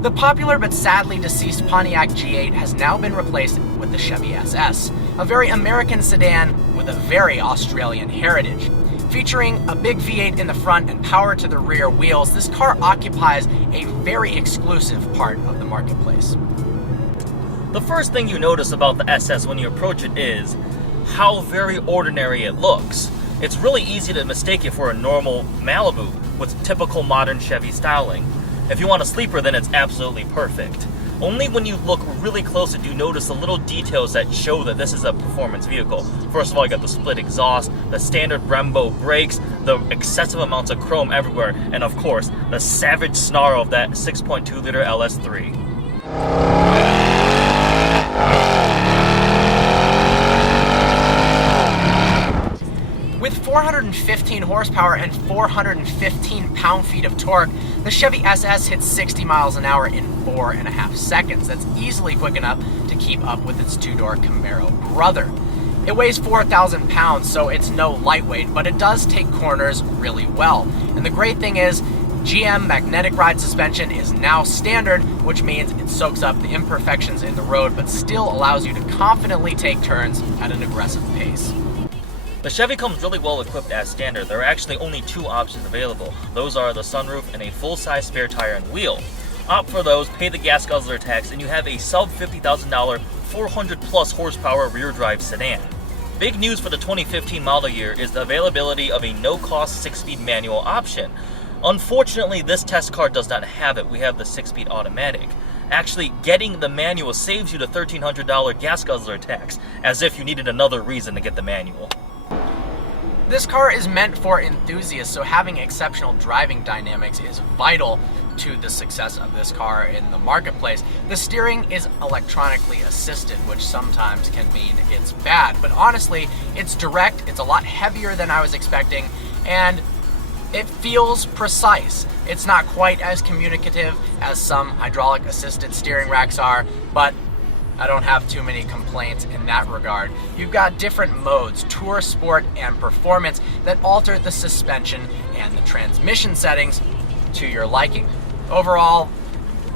The popular but sadly deceased Pontiac G8 has now been replaced with the Chevy SS, a very American sedan with a very Australian heritage. Featuring a big V8 in the front and power to the rear wheels, this car occupies a very exclusive part of the marketplace. The first thing you notice about the SS when you approach it is how very ordinary it looks. It's really easy to mistake it for a normal Malibu with typical modern Chevy styling. If you want a sleeper, then it's absolutely perfect. Only when you look really close do you notice the little details that show that this is a performance vehicle. First of all, you got the split exhaust, the standard Brembo brakes, the excessive amounts of chrome everywhere, and of course, the savage snarl of that 6.2-liter LS3. With 415 horsepower and 415 pound-feet of torque, the Chevy SS hits 60 miles an hour in 4.5 seconds. That's easily quick enough to keep up with its two-door Camaro brother. It weighs 4,000 pounds, so it's no lightweight, but it does take corners really well. And the great thing is, GM magnetic ride suspension is now standard, which means it soaks up the imperfections in the road, but still allows you to confidently take turns at an aggressive pace. The Chevy comes really well equipped as standard. There are actually only two options available. Those are the sunroof and a full-size spare tire and wheel. Opt for those, pay the gas guzzler tax, and you have a sub $50,000 400-plus horsepower rear-drive sedan. Big news for the 2015 model year is the availability of a no-cost 6-speed manual option. Unfortunately, this test car does not have it. We have the 6-speed automatic. Actually, getting the manual saves you the $1,300 gas guzzler tax, as if you needed another reason to get the manual. This car is meant for enthusiasts, so having exceptional driving dynamics is vital to the success of this car in the marketplace. The steering is electronically assisted, which sometimes can mean it's bad, but honestly, it's direct, it's a lot heavier than I was expecting, and it feels precise. It's not quite as communicative as some hydraulic assisted steering racks are, but I don't have too many complaints in that regard. You've got different modes, Tour, Sport, and Performance, that alter the suspension and the transmission settings to your liking. Overall,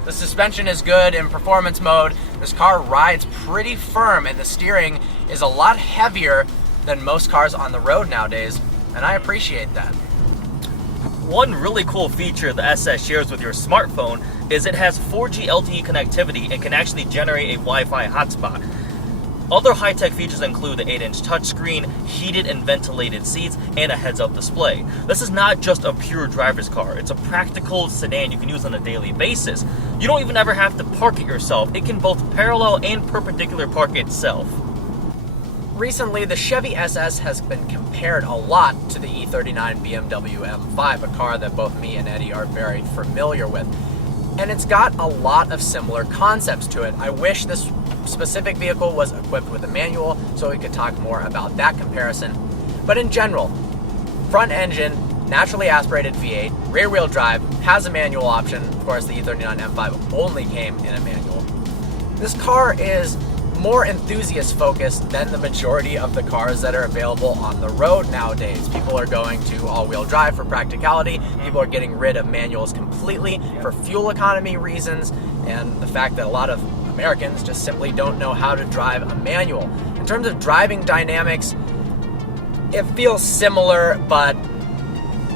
the suspension is good in Performance mode. This car rides pretty firm, and the steering is a lot heavier than most cars on the road nowadays, and I appreciate that. One really cool feature the SS shares with your smartphone is it has 4G Lte connectivity and can actually generate a Wi-Fi hotspot. Other high-tech features include the 8-inch touchscreen, heated and ventilated seats, and a heads-up display. This is not just a pure driver's car. It's a practical sedan you can use on a daily basis. You don't even ever have to park it yourself. It can both parallel and perpendicular park itself. Recently, the Chevy SS has been compared a lot to the E39 BMW M5, a car that both me and Eddie are very familiar with. And it's got a lot of similar concepts to it. I wish this specific vehicle was equipped with a manual so we could talk more about that comparison. But in general, front engine, naturally aspirated V8, rear wheel drive, has a manual option. Of course, the E39 M5 only came in a manual. This car is more enthusiast focused than the majority of the cars that are available on the road nowadays. People are going to all-wheel drive for practicality. People are getting rid of manuals completely for fuel economy reasons, and the fact that a lot of Americans just simply don't know how to drive a manual. In terms of driving dynamics, it feels similar, but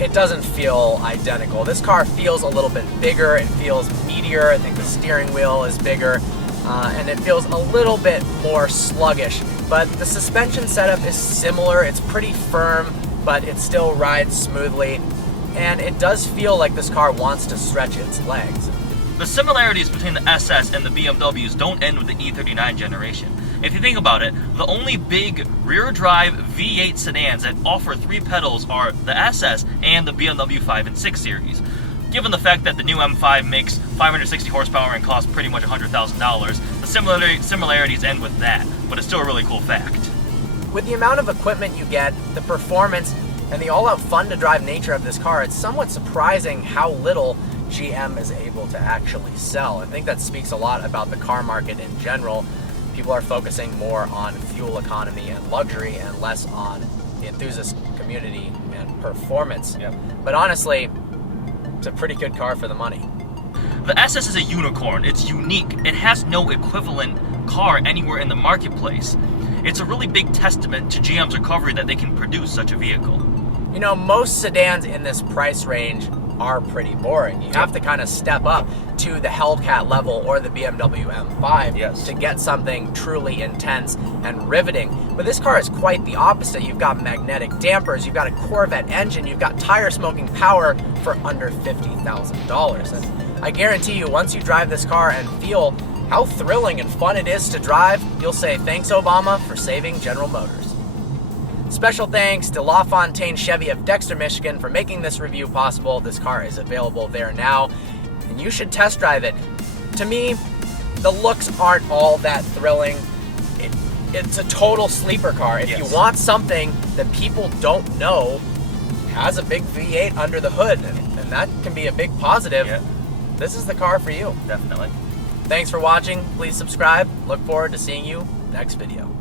it doesn't feel identical. This car feels a little bit bigger, it feels meatier. I think the steering wheel is bigger. And it feels a little bit more sluggish, but the suspension setup is similar. It's pretty firm, but it still rides smoothly, and it does feel like this car wants to stretch its legs. The similarities between the SS and the BMWs don't end with the E39 generation. If you think about it, the only big rear-drive V8 sedans that offer 3 pedals are the SS and the BMW 5 and 6 series. Given the fact that the new M5 makes 560 horsepower and costs pretty much $100,000, the similarities end with that, but it's still a really cool fact. With the amount of equipment you get, the performance, and the all-out fun-to-drive nature of this car, it's somewhat surprising how little GM is able to actually sell. I think that speaks a lot about the car market in general. People are focusing more on fuel economy and luxury and less on the enthusiast community and performance. Yep. But honestly, it's a pretty good car for the money. The SS is a unicorn. It's unique. It has no equivalent car anywhere in the marketplace. It's a really big testament to GM's recovery that they can produce such a vehicle. You know, most sedans in this price range are pretty boring. You have to kind of step up to the Hellcat level or the BMW M5 to get something truly intense and riveting. But this car is quite the opposite. You've got magnetic dampers, you've got a Corvette engine, you've got tire smoking power for under $50,000. And I guarantee you, once you drive this car and feel how thrilling and fun it is to drive, you'll say, thanks Obama for saving General Motors. Special thanks to Lafontaine Chevy of Dexter, Michigan for making this review possible. This car is available there now, and you should test drive it. To me, the looks aren't all that thrilling. It's a total sleeper car. If you want something that people don't know has a big V8 under the hood, and that can be a big positive, this is the car for you. Definitely. Thanks for watching. Please subscribe. Look forward to seeing you next video.